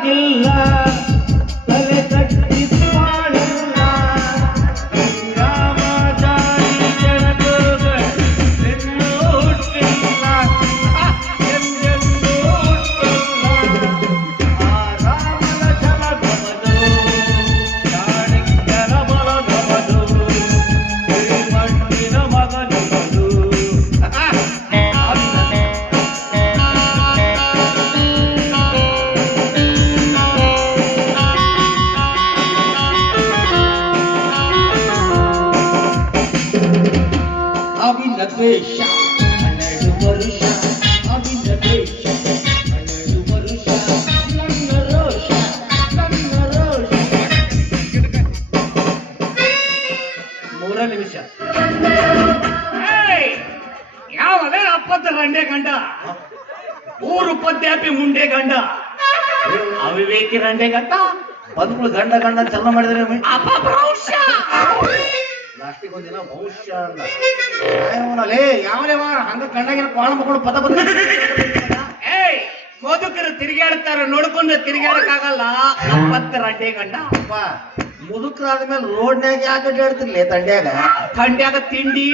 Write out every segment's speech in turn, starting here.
ಆಗಿಲ್ಲ ತಲೆ ತಟ್ಟಿ ಮಾಡಿಲ್ಲ ರಾಮ ಜಾರಿ ಜನಕರುಗ ಎಂದೂ ಹುಟ್ಟಿಲ್ಲ ಎಂದೆಂದೂ ಹುಟ್ಟಿಲ್ಲ ಆ ರಾಮನ ಛಲದವನು ಚಾಣಕ್ಯನ ಬಲದವನು ಮಣ್ಣಿನ ಮಗನವನು ಅವಿನ ದ್ವೇಷ 12 ವರುಷ ಅವಿನ ದ್ವೇಷ 12 ವರುಷ ನನ್ನ ರೋಷ ಮೂರ ನಿಮಿಷ ಯಾವಲೇ ಅಪ್ಪತ್ತ ರಂಡೆ ಗಂಡ ಊರು ಪದ್ಯಾಪಿ ಮುಂಡೆ ಗಂಡ ಅವಿವೇಕಿ ರಂಡೆ ಗಂಡ ಬದುಕುಳು ಗಂಡ ಗಂಡ ಚಲನ ಮಾಡಿದ್ರೆ ಲಾಸ್ಟಿಗೆ ಒಂದಿನ ಭವಿಷ್ಯ ಅಂದ ಅವನಲ್ಲಿ ಯಾವಲೇವ ಹಂಗ ಗಂಡಗಿನ ಕಾಳ ಮಕ್ಕಳು ಪದ ಬಂದ ಮುದುಕರು ತಿರುಗಾಡ್ತಾರ ನೋಡ್ಕೊಂಡು ತಿರುಗಾಡಕ್ಕಾಗಲ್ಲ ಅಪ್ಪತ್ತ ರಂಡೆ ಗಂಡ ಮುದುಕರಾದ್ಮೇಲೆ ರೋಡ್ನ್ಯಾಗ ಯಾಕೆ ಅಡ್ಡಾಡ್ತಿರ್ಲಿ ತಂಡ್ಯಾಗ ತಿಂಡಿ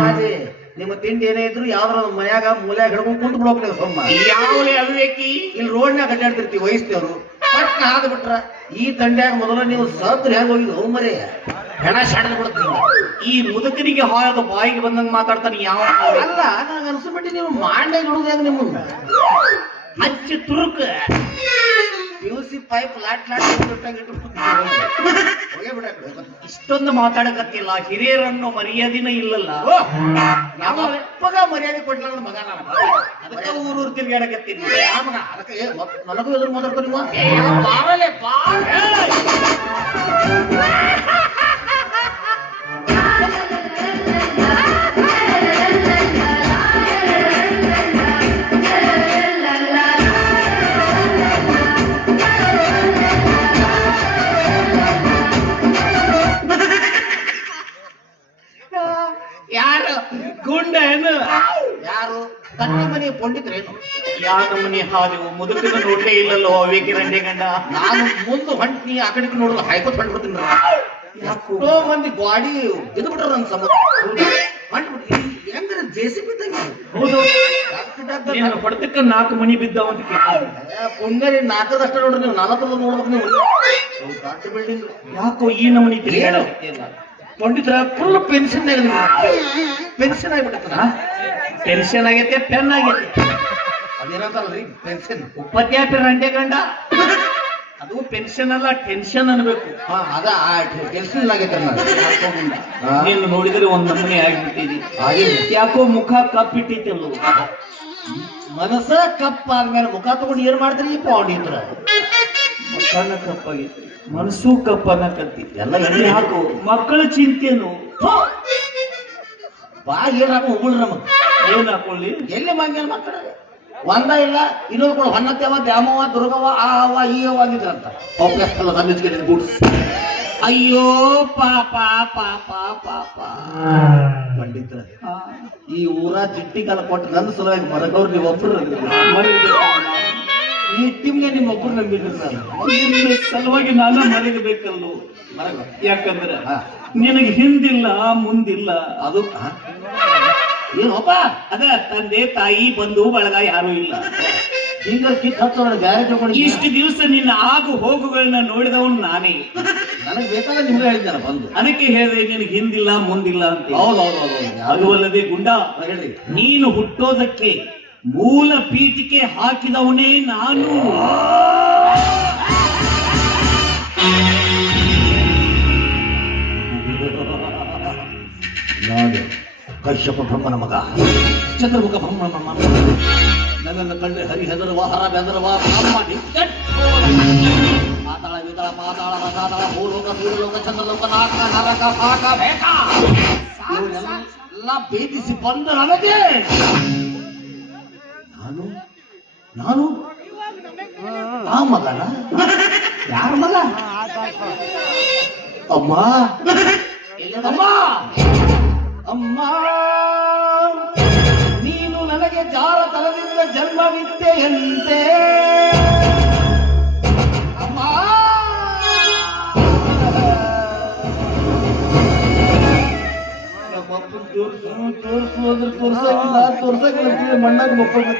ಮಾಜಿ ನಿಮ್ಮ ತಿಂಡಿ ಏನೇ ಇದ್ರು ಯಾವ್ದ್ರ ಮನ್ಯಾಗ ಮೂಲ್ಯಾಗ ಹಿಡ್ಕೊಂಡು ಕುಂತು ಬಿಡೋಕ್ ನೀವು ಸೊಮ್ಮ ಯಾವಲೇ ಅವಿವೇಕಿ ಇಲ್ಲಿ ರೋಡ್ನ್ಯಾಗ ಅಡ್ಡಾಡ್ತಿರ್ತೀವಿ ವಯಸ್ಸಿನವ್ರು ಪಟ್ನ ಹಾದ್ ಬಿಟ್ರ ಈ ತಂಡ್ಯಾಗ ಮೊದಲ ನೀವು ಸತ್ರ ಹೆಂಗ್ ಹೋಗಿದ್ದು ಮರಿ ಹೆಣ ಶಾಡದ್ ಬಿಡ್ತೀವಿ ಈ ಮುದುಕರಿಗೆ ಹಾಯದ ಬಾಯಿಗೆ ಬಂದಂಗ ಮಾತಾಡ್ತಾನೆ ಯಾವ ಅಲ್ಲ ನಂಗೆ ಅನ್ಸ್ಬಿಟ್ಟು ನೀವು ಮಾಡ್ಲೇ ನೋಡುದು ಹೆಂಗ್ ನಿಮ್ಮನ್ನ ಹಚ್ಚಿ ತುರುಕ PUC ಪೈಪ್ ಲಾಟ್ ಇಷ್ಟೊಂದು ಮಾತಾಡಕತ್ತಿಲ್ಲ ಹಿರಿಯರನ್ನು ಮರ್ಯಾದಿನ ಇಲ್ಲಲ್ಲ ನಮ್ಮ ಅಪ್ಪಗ ಮರ್ಯಾದೆ ಕೊಡ್ಲ ಮಗ ನಾನು ಅದಕ್ಕೆ ಊರೂರು ತಿರ್ಗಾಡಕತ್ತೀನಿ ಮಗ ಅದಕ್ಕೆ ನನಗೂ ಎದುರು ಮಾತಾಡ್ತಾನೆ ನೀವು ಬಾರಲೆ ಬಾ ಯಾರು ಗುಂಡ ಏನು ಯಾರು ಕಟ್ಟಿ ಮನೆ ಪಂಡಿತ್ರೇನು ಯಾವ ಮನೆ ಹಾದೆವು ಮುದುಕನ ನೋಡ್ಲೇ ಇಲ್ಲಲ್ಲೋ ಅವೇಕಿ ರಂಡೆ ಗಂಡ ನಾನು ಮುಂದೆ ಹೊಂಟಿ ಆ ಕಡೆಗೆ ನೋಡಲ್ಲ ಹಾಯ್ಕೋತ್ ಹೊಂಟ್ಬಿಡ್ತೀನಿ ಎಷ್ಟೋ ಮಂದಿ ಗಾಡಿ ಇದು ಬಿಟ್ರ ನನ್ನ ಸಂಬಂಧ ಹೊಂಟ್ಬಿಟ್ಟು ಹೆಂಗ್ರ JCB ಹೌದು ಹೊಡೆದಕ್ಕ 4 ಮನಿ ಬಿದ್ದಾವ ಅಂತ ಪುಣ್ಯರಿ 4ದಷ್ಟ ನೋಡ್ರಿ ನೀವು 40 ನೋಡ್ಬೇಕು ನೀವು ದೊಡ್ಡ ಬಿಲ್ಡಿಂಗ್ ಯಾಕೋ ಈ ನಮನಿ ಏನು ಪಂಡಿತರ ಫುಲ್ ಪೆನ್ಷನ್ ಪೆನ್ಷನ್ ಆಗಿಬಿಟ್ಟದ ಟೆನ್ಷನ್ ಆಗೈತೆ ಪೆನ್ ಆಗೈತೆ ಅದೇನಂತಾರಲ್ರಿ ಪೆನ್ಷನ್ ಉಪತ್ಯಾಪಿ ರಂಡೆ ಗಂಡ ಅದು ಪೆನ್ಷನ್ ಅಲ್ಲ ಟೆನ್ಷನ್ ಅನ್ಬೇಕು ಅದ ಟೆನ್ಷನ್ ಆಗೈತೆ ನೀನು ನೋಡಿದ್ರೆ ಒಂದ್ ನಮೂನೆ ಆಗ್ಬಿಟ್ಟಿದಿ ಯಾಕೋ ಮುಖ ಕಪ್ಪಿಟ್ಟಿತ್ತಲ್ಲ ಮನಸ್ಸ ಕಪ್ಪ ಆದ್ಮೇಲೆ ಮುಖ ತಗೊಂಡು ಏನ್ ಮಾಡ್ತೀರಿ ಪೌಂಡಿದ್ರ ಮುಖನ ಕಪ್ಪಾಗಿತ್ತು ಮನಸ್ಸು ಕಪ್ಪನ್ನಕತ್ತಿ ಎಲ್ಲ ಎಲ್ಲಿ ಹಾಕು ಮಕ್ಕಳ ಚಿಂತೆನು ಬಾ ಏನಾಗ ಉಗುಳ್ರಿ ನಮಗ್ ಏನ್ ಹಾಕೊಳ್ಳಿ ಎಲ್ಲಿ ಮಂಗ್ಯಾನ ಮಕ್ಕಳ ಒಂದ ಇಲ್ಲ ಇನ್ನೊಂದು ಕೂಡ ಹೊನ್ನತ್ಯವ ದ್ಯಾಮವ್ವ ದುರ್ಗವ್ವ ಆ ಅವ್ವ ಈ ಅವ್ವ ಆಗಿದ್ರಂತ ಅವಕಾಶ ಗೂಡ್ಸ್ ಅಯ್ಯೋ ಪಾಪ ಪಾಪ ಪಾಪ ಪಂಡಿತ್ರ ಈ ಊರ ಚಿಟ್ಟಿ ಕಾಲ ಕೊಟ್ಟು ನನ್ನ ಸಲುವಾಗಿ ಮರಗವ್ರು ನೀವು ಒಬ್ರು ಈ ಟೀಮ್ಗೆ ನಿಮ್ಮ ಒಬ್ರು ನಂಬಿದ್ರು ನಿನ್ನ ಸಲುವಾಗಿ ನಾನು ಮಲಗಬೇಕಲ್ಲೋ ಯಾಕಂದ್ರೆ ನಿನಗೆ ಹಿಂದಿಲ್ಲ ಮುಂದಿಲ್ಲ ಅದು ಏನಪ್ಪ ಅದ ತಂದೆ ತಾಯಿ ಬಂಧು ಬಳಗ ಯಾರು ಇಲ್ಲ ಹಿಂಗ ಕಿತ್ ಹತ್ತು ಬ್ಯಾರೆ ತಿಳ್ಕೊಂಡು ಇಷ್ಟು ದಿವಸ ನಿನ್ನ ಆಗು ಹೋಗುಗಳನ್ನ ನೋಡಿದವನು ನಾನೇ ನನಗೆ ಬೇಕಾದ್ರೆ ನಿಮ್ಗೆ ಹೇಳಿದ್ದಾನೆ ಬಂದು ಅದಕ್ಕೆ ಹೇಳಿದೆ ನಿನಗೆ ಹಿಂದಿಲ್ಲ ಮುಂದಿಲ್ಲ ಅಂತ ಹೌದೌದು ಅದು ಅಲ್ಲದೆ ಗುಂಡ ಹೇಳಿ ನೀನು ಹುಟ್ಟೋದಕ್ಕೆ ಮೂಲ ಪೀಠಿಕೆ ಹಾಕಿದವನೇ ನಾನು ಕಶ್ಯಪ ಬ್ರಹ್ಮನ ಮಗ ಚಂದ್ರಮುಖ ಬ್ರಹ್ಮನ ಮಗ ನನ್ನನ್ನು ಕಂಡ್ರೆ ಹರಿ ಹೆದರುವ ಹರ ಬೆದರುವ ಪಾತಾಳ ವಿತಳ ಪಾತಾಳ ರಸಾತಳ ಭೂಲೋಕ ಸೂರ್ಯಲೋಕ ಚಂದ್ರಲೋಕ ನಾಕ ನರಕ ಪಾಕ ಬೇಕ ಎಲ್ಲ ಭೇದಿಸಿ ಬಂದ ನನಗೆ ನಾನು ನಾನು ಆ ಮಗನ ಯಾರ ಮಗ ಅಮ್ಮ ಅಮ್ಮ ಅಮ್ಮ ನೀನು ನನಗೆ ಜಾರತನದಿಂದ ಜನ್ಮವಿದ್ದೆಯಂತೆ ತೋರ್ಸು ಅಂದ್ರೆ ತೋರ್ಸಂಗಿಲ್ಲ ಮಣ್ಣಾಗ ಮಕ್ಕಳು